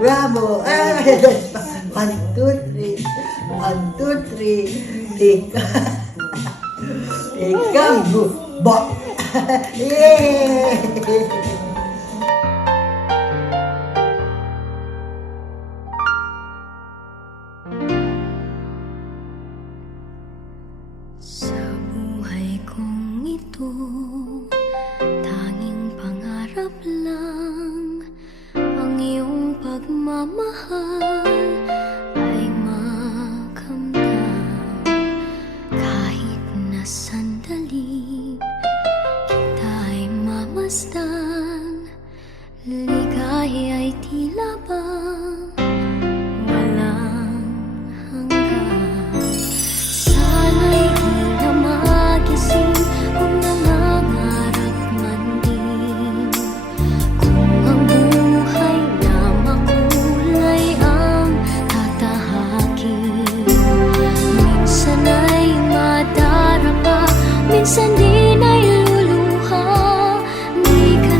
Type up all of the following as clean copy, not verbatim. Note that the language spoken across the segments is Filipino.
Bravo! One, two, three. One, two, three. Ikaw, bo! Yay! Sa buhay kong ito, tanging pangarap lang ang iyong pagmamahal ay makamtan. Kahit na sandali kita'y mamasdan, ligay ay tila bang walang hanggan. Sana'y di na magising kung nangangarap man din, kung ang buhay na makulay ang tatahakin. Minsan ay madarapa, minsan din ay luluha, di ka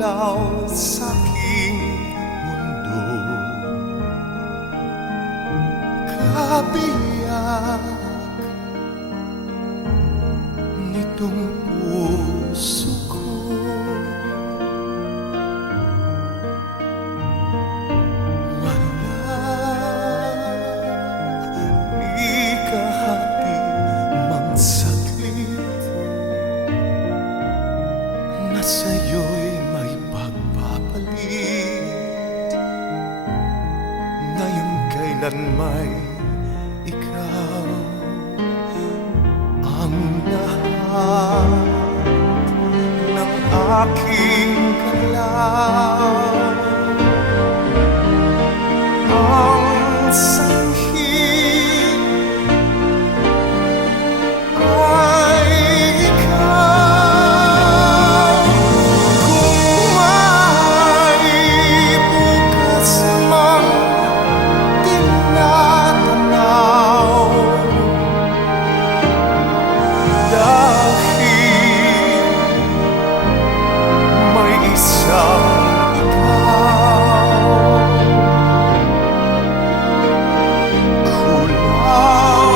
tumulaw sa aking mundo. Kabiyak nitong puso ko, wala ni kahati mang saglit na sa'yo'y may pagpapalit. Ngayon kailan may ikaw ang lahat ng aking galaw, ang sanhi ay ikaw. Kung may bukas mang tinatanaw, dahil may isang ikaw, kulang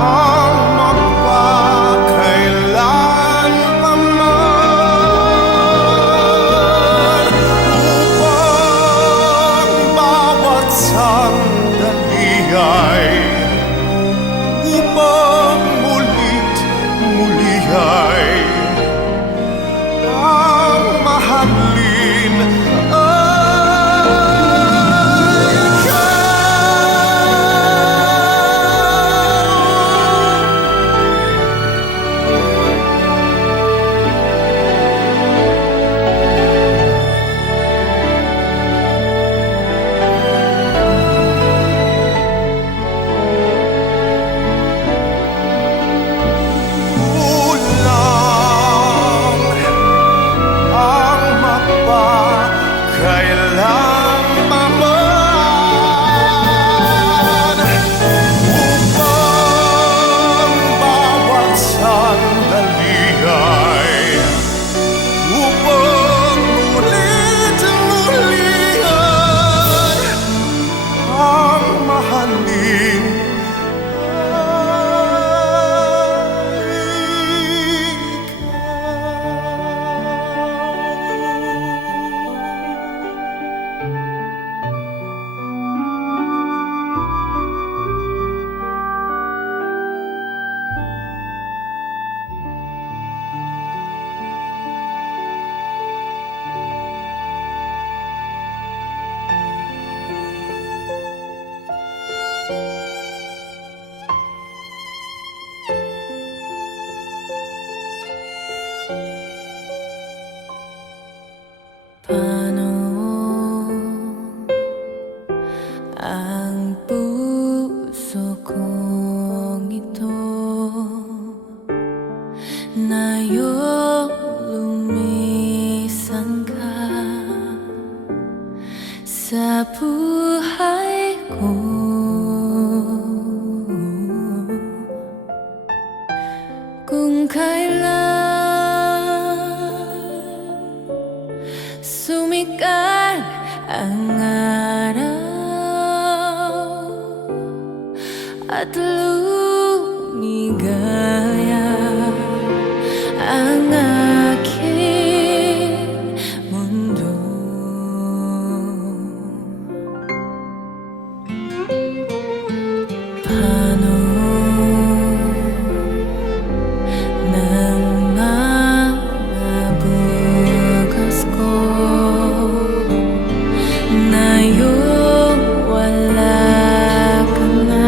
ang magpakailan pa man upang bawat sandali ay upang mulit muli ay ang mahalin ay kulang ang mapakailan pa man upang bawat sandali ay upang mulit muli ay ang mahalin Paano ang puso kong ito na iyong lumisan ka sa buhay ko? Kung kailan sumikat ang araw at lumigaya ang aking mundo. Paano nang mga bukas ko na iyong wala ka na?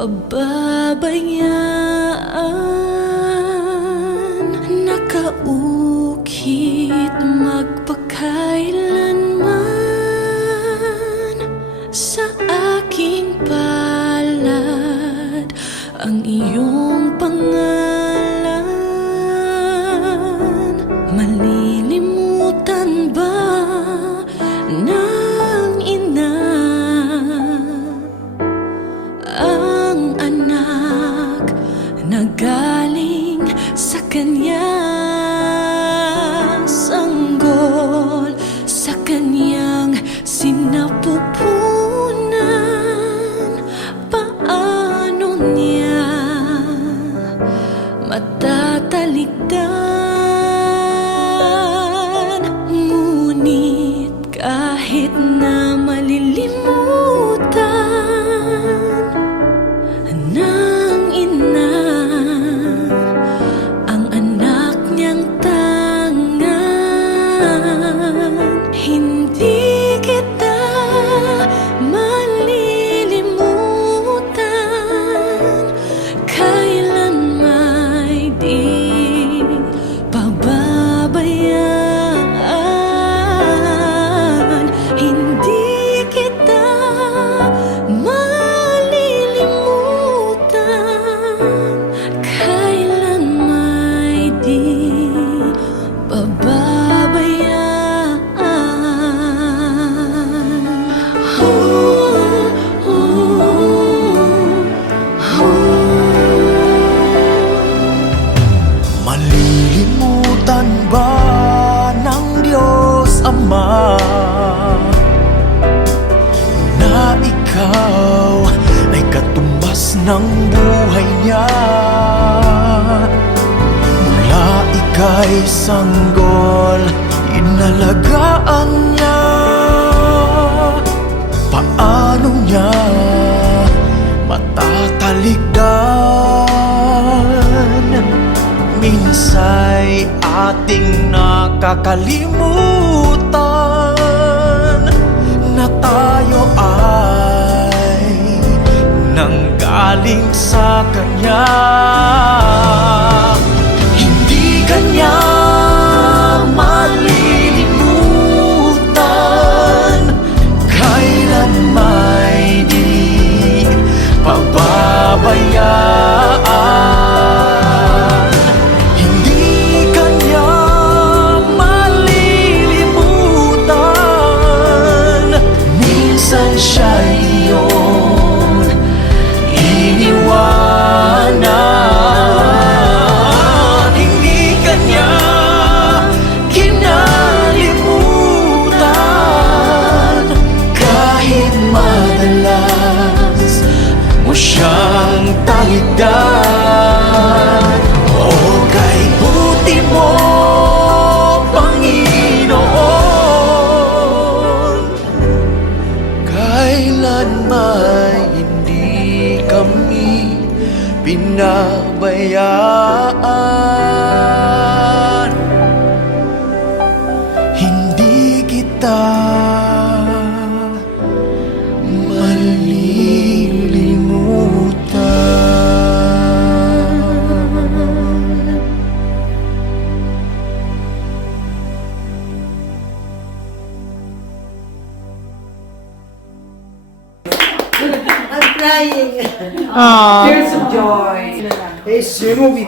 pababayaan, nakaukit magpakailanman sa aking palad ang iyong pangalan. Malilimutan ba ng ina ang anak na galing sa kanya, sanggol sa kanyang sinapupunan? Paano niya matatalikdan? Ngunit kahit na malilimutan ng ina ang anak niyang tangan, hindi kita malilimutan, kailan may di pababayaan. Hindi kita malilimutan, kailan may di pababayaan. Malilimutan ba ng Diyos Ama na ikaw ay katumbas ng buhay niya? Mula ika'y sanggol, inalagaan niya. Paano niya matatalikdan? Minsa'y ating nakakalimutan na tayo ay nanggaling sa Kanya. Hindi Kanya malilimutan, kailan may di pababayaan. Hindi Kanya malilimutan, minsan siya'y iyong iniwanan. Hindi Kanya kinalimutan, kahit madalas mo siyang talikdan. O kay buti mo, Panginoon, kailan may hindi kami pinabayaan. Hindi kita malilimutan. I'm crying. Aww. Tears of joy. It's your movie.